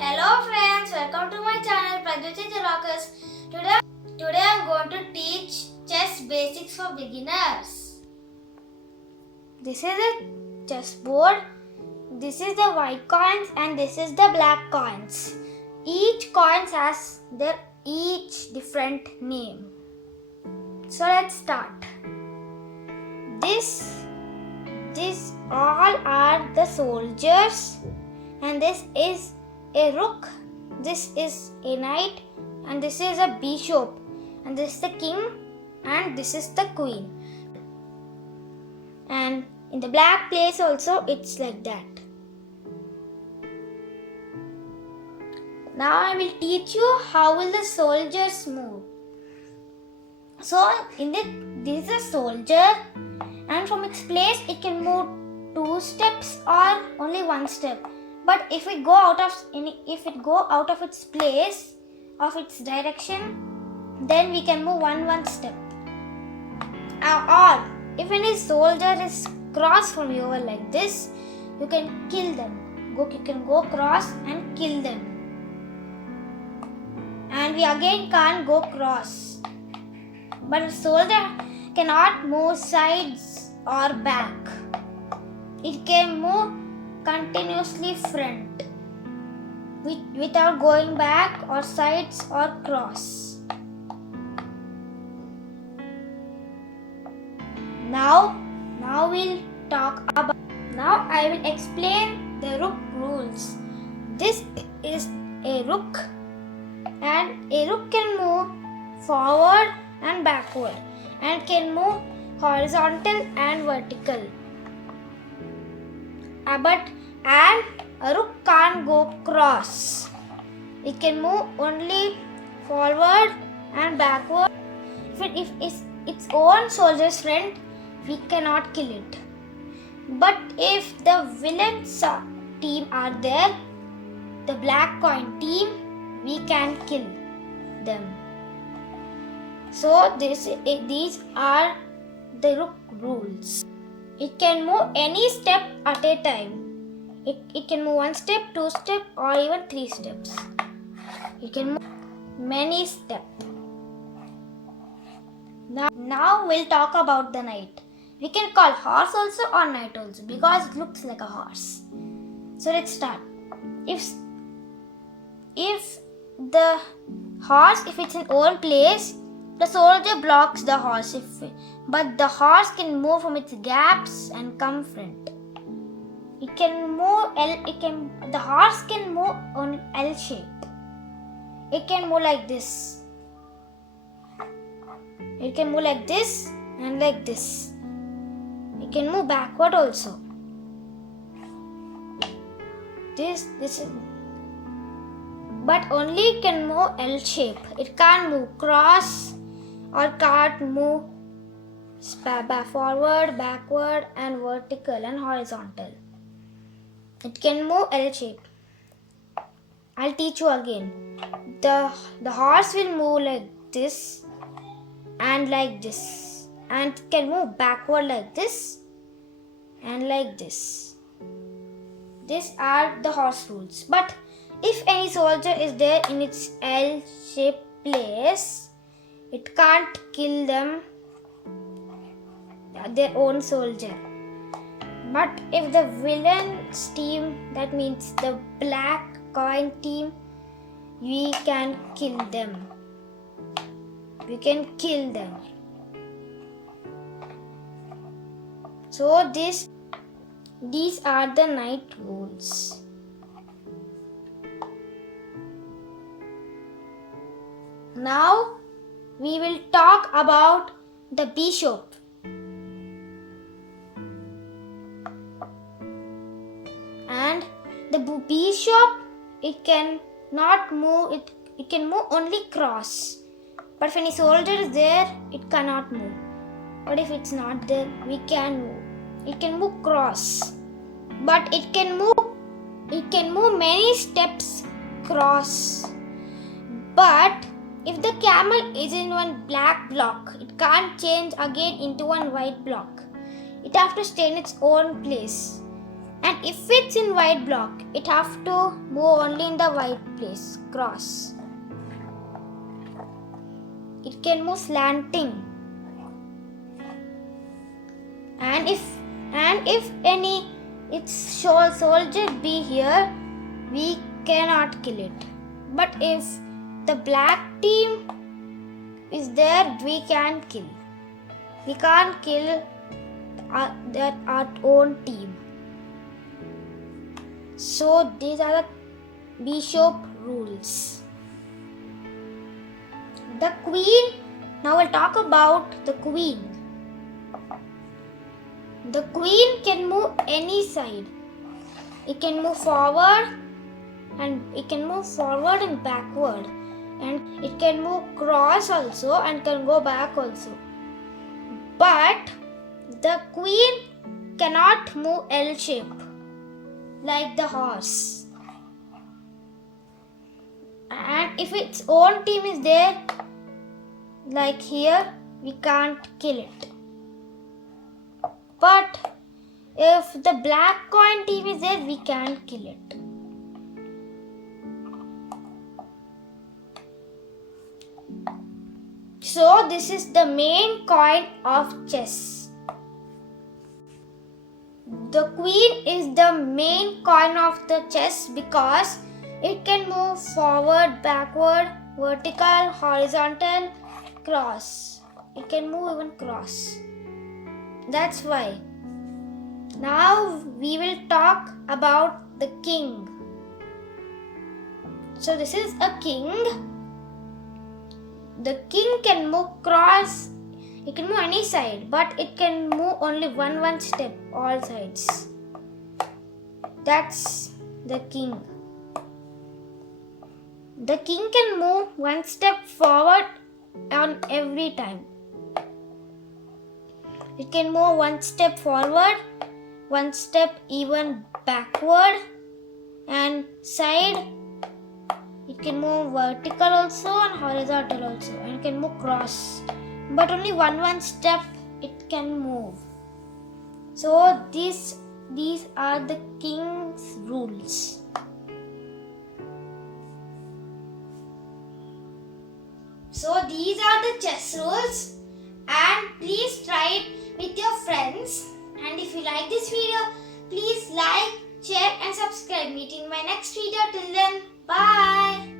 Hello friends, welcome to my channel Pragyoti the Rockers. Today I'm going to teach chess basics for beginners. This is a chessboard. This is the white coins and this is the black coins. Each coin has their each different name. So let's start. This all are the soldiers, and this is a rook, this is a knight, and this is a bishop, and this is the king, and this is the queen. And in the black place also it's like that. Now I will teach you how will the soldiers move. So this is a soldier, and from its place it can move 2 steps or only 1 step. But if it go out of its place, of its direction, then we can move one step. Or if any soldier is cross from you over like this, you can kill them. You can go cross and kill them. And we again can't go cross. But a soldier cannot move sides or back. It can move continuously front without going back or sides or cross. Now we'll talk about. Now I will explain the rook rules. This is a rook, and a rook can move forward and backward, and can move horizontal and vertical. But a rook can't go cross. It can move only forward and backward. If it's its own soldier's friend, we cannot kill it. But if the villain's team are there, the black coin team, we can kill them. So these are the rook rules. It can move any step at a time. It can move 1 step, 2 steps, or even 3 steps. It can move many steps. Now we'll talk about the knight. We can call horse also or knight also because it looks like a horse. So let's start. If the horse, if it's in own place, the soldier blocks the horse. But the horse can move from its gaps and come front. It can move the horse can move on L shape. It can move like this. It can move like this and like this. It can move backward also. This is, but only can move L shape. It can't move cross or can't move forward, backward, and vertical and horizontal. It can move L shape. I'll teach you again. The horse will move like this and like this, and can move backward like this and like this. These are the horse rules. But if any soldier is there in its L-shaped place, it can't kill them, their own soldier. But if the villain's team, that means the black coin team, we can kill them. We can kill them. So these are the knight rules. Now we will talk about the bishop. And the bishop, it can not move, it can move only cross. But if any soldier is there, it cannot move. But if it's not there, we can move. It can move cross. But it can move many steps cross. But if the camel is in one black block, it can't change again into one white block. It has to stay in its own place. And if it's in white block, it have to move only in the white place, cross. It can move slanting. And if any its soldier be here, we cannot kill it. But if the black team is there, we can kill. We can't kill our own team. So these are the bishop rules. The queen. Now we'll talk about the queen. The queen can move any side. It can move forward and backward, and it can move cross also and can go back also. But the queen cannot move L shape like the horse. And if its own team is there, like here, we can't kill it. But if the black coin team is there, we can kill it. So this is the main coin of chess. The queen is the main coin of the chess because it can move forward, backward, vertical, horizontal, cross. It can move even cross. That's why. Now we will talk about the king. So this is a king. The king can move cross. It can move any side, but it can move only one step, all sides. That's the king. The king can move one step forward on every time. It can move one step forward, one step even backward, and side. It can move vertical also and horizontal also, and it can move cross. But only one step it can move. So these are the king's rules. So these are the chess rules, and please try it with your friends. And if you like this video, please like, share and subscribe. Meet in my next video. Till then, bye.